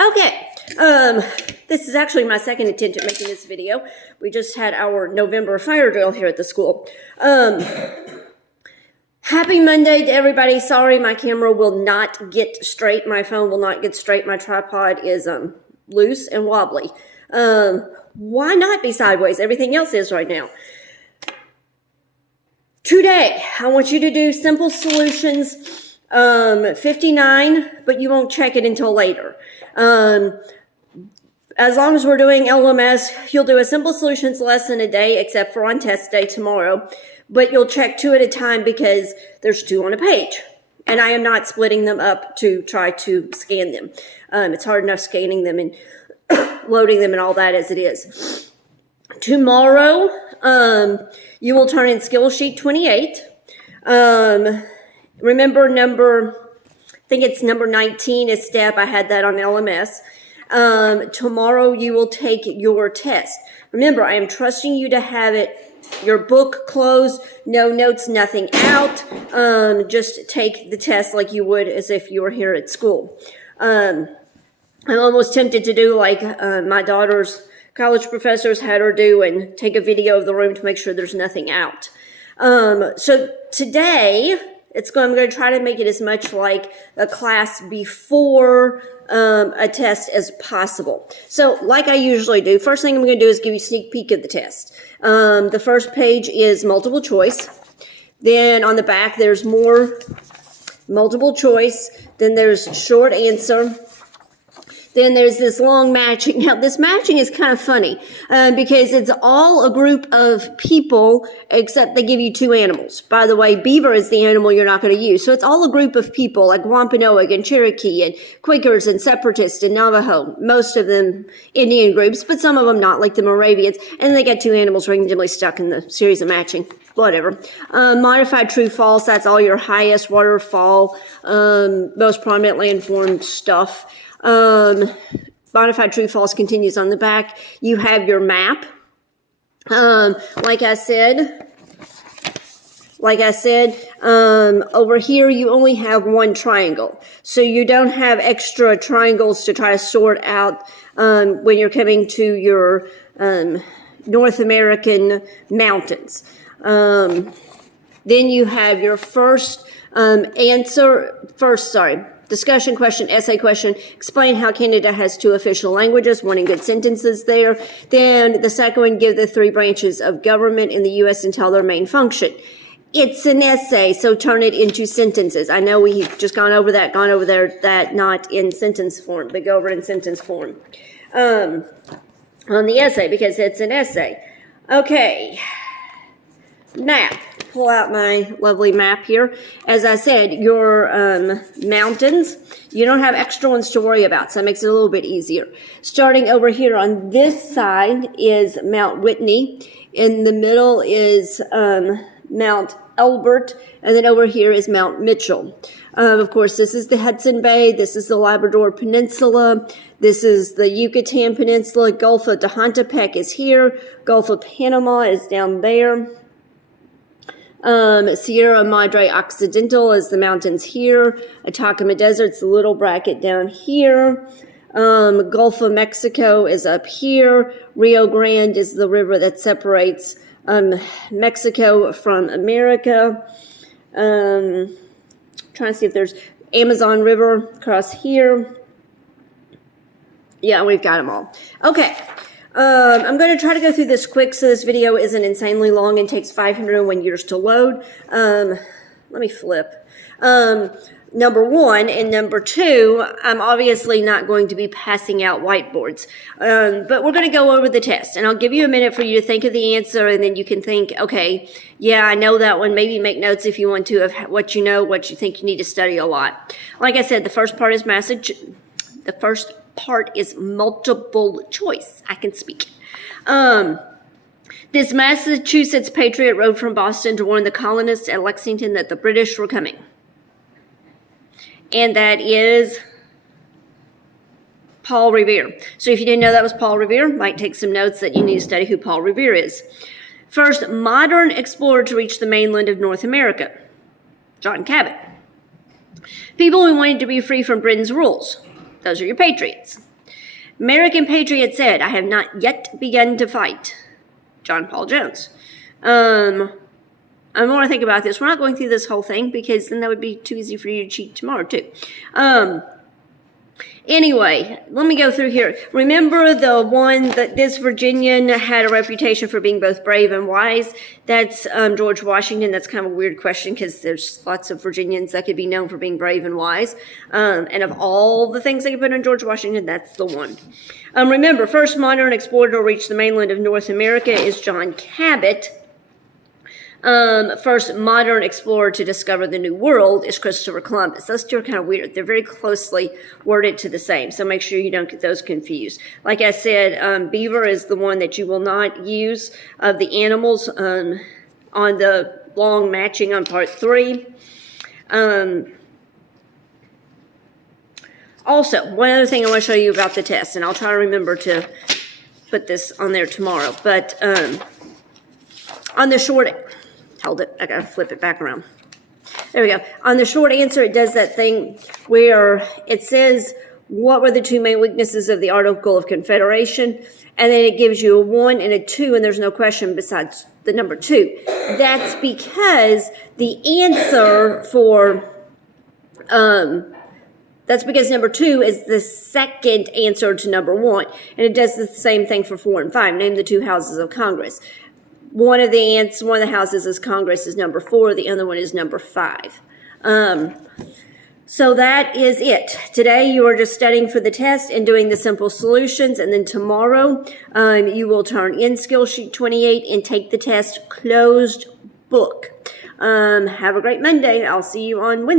Okay, this is actually my second attempt at making this video. We just had our November fire drill here at the school. Happy Monday to everybody. Sorry, my camera will not get straight. My phone will not get straight. My tripod is loose and wobbly. Why not be sideways? Everything else is right now. Today, I want you to do simple solutions 59, but you won't check it until later. As long as we're doing LMS, you'll do a simple solutions lesson a day, except for on test day tomorrow. But you'll check 2 at a time because there's 2 on a page. And I am not splitting them up to try to scan them. It's hard enough scanning them and loading them and all that as it is. Tomorrow, you will turn in skill sheet 28. Remember I think it's number 19 is STEP. I had that on LMS. Tomorrow you will take your test. Remember, I am trusting you to have your book closed, no notes, nothing out. Just take the test like you would as if you were here at school. I'm almost tempted to do like my daughter's college professors had her do and take a video of the room to make sure there's nothing out. So today, I'm going to try to make it as much like a class before a test as possible. So like I usually do, first thing I'm going to do is give you a sneak peek of the test. The first page is multiple choice. Then on the back, there's more multiple choice. Then there's short answer. Then there's this long matching. Now, this matching is kind of funny because it's all a group of people, except they give you 2 animals. By the way, beaver is the animal you're not going to use. So it's all a group of people like Wampanoag and Cherokee and Quakers and Separatists and Navajo. Most of them Indian groups, but some of them not, like the Moravians. And they got 2 animals randomly stuck in the series of matching. Whatever. Modified true false, that's all your highest waterfall, most prominently informed stuff. Modified true false continues on the back. You have your map. Like I said, over here you only have 1 triangle. So you don't have extra triangles to try to sort out when you're coming to your North American mountains. Then you have your discussion question, essay question. Explain how Canada has 2 official languages, 1 in good sentences there. Then the second one, give the 3 branches of government in the U.S. and tell their main function. It's an essay, so turn it into sentences. I know we've just gone over that not in sentence form, but go over it in sentence form. On the essay, because it's an essay. Okay. Map. Pull out my lovely map here. As I said, your mountains, you don't have extra ones to worry about, so that makes it a little bit easier. Starting over here on this side is Mount Whitney. In the middle is Mount Elbert, and then over here is Mount Mitchell. Of course, this is the Hudson Bay. This is the Labrador Peninsula. This is the Yucatan Peninsula. Gulf of Tehuantepec is here. Gulf of Panama is down there. Sierra Madre Occidental is the mountains here. Atacama Desert's the little bracket down here. Gulf of Mexico is up here. Rio Grande is the river that separates Mexico from America. Trying to see if there's Amazon River across here. Yeah, we've got them all. Okay. I'm going to try to go through this quick so this video isn't insanely long and takes 501 years to load. Let me flip. Number 1 and number 2, I'm obviously not going to be passing out whiteboards. But we're going to go over the test, and I'll give you a minute for you to think of the answer, and then you can think, okay, yeah, I know that one. Maybe make notes if you want to of what you know, what you think you need to study a lot. Like I said, the first part is multiple choice. I can speak. This Massachusetts patriot rode from Boston to warn the colonists at Lexington that the British were coming. And that is Paul Revere. So if you didn't know that was Paul Revere, might take some notes that you need to study who Paul Revere is. First modern explorer to reach the mainland of North America, John Cabot. People who wanted to be free from Britain's rules, Those are your patriots. American patriot said, I have not yet begun to fight. John Paul Jones. I want to think about this. We're not going through this whole thing because then that would be too easy for you to cheat tomorrow too. Anyway, let me go through here. Remember the one that this Virginian had a reputation for being both brave and wise? That's George Washington. That's kind of a weird question because there's lots of Virginians that could be known for being brave and wise. And of all the things they could put on George Washington, that's the one. Remember, first modern explorer to reach the mainland of North America is John Cabot. First modern explorer to discover the New World is Christopher Columbus. Those two are kind of weird. They're very closely worded to the same, so make sure you don't get those confused. Like I said, beaver is the one that you will not use of the animals on the long matching on part 3. Also, one other thing I want to show you about the test, and I'll try to remember to put this on there tomorrow, but on the short... Hold it. I gotta flip it back around. There we go. On the short answer, it does that thing where it says, what were the two main weaknesses of the Article of Confederation? And then it gives you a 1 and a 2, and there's no question besides the number 2. That's because the answer for, that's because number 2 is the second answer to number 1. And it does the same thing for 4 and 5. Name the 2 houses of Congress. One of the houses is Congress is number 4. The other one is number 5. So that is it. Today you are just studying for the test and doing the simple solutions. And then tomorrow you will turn in skill sheet 28 and take the test closed book. Have a great Monday. I'll see you on Wednesday.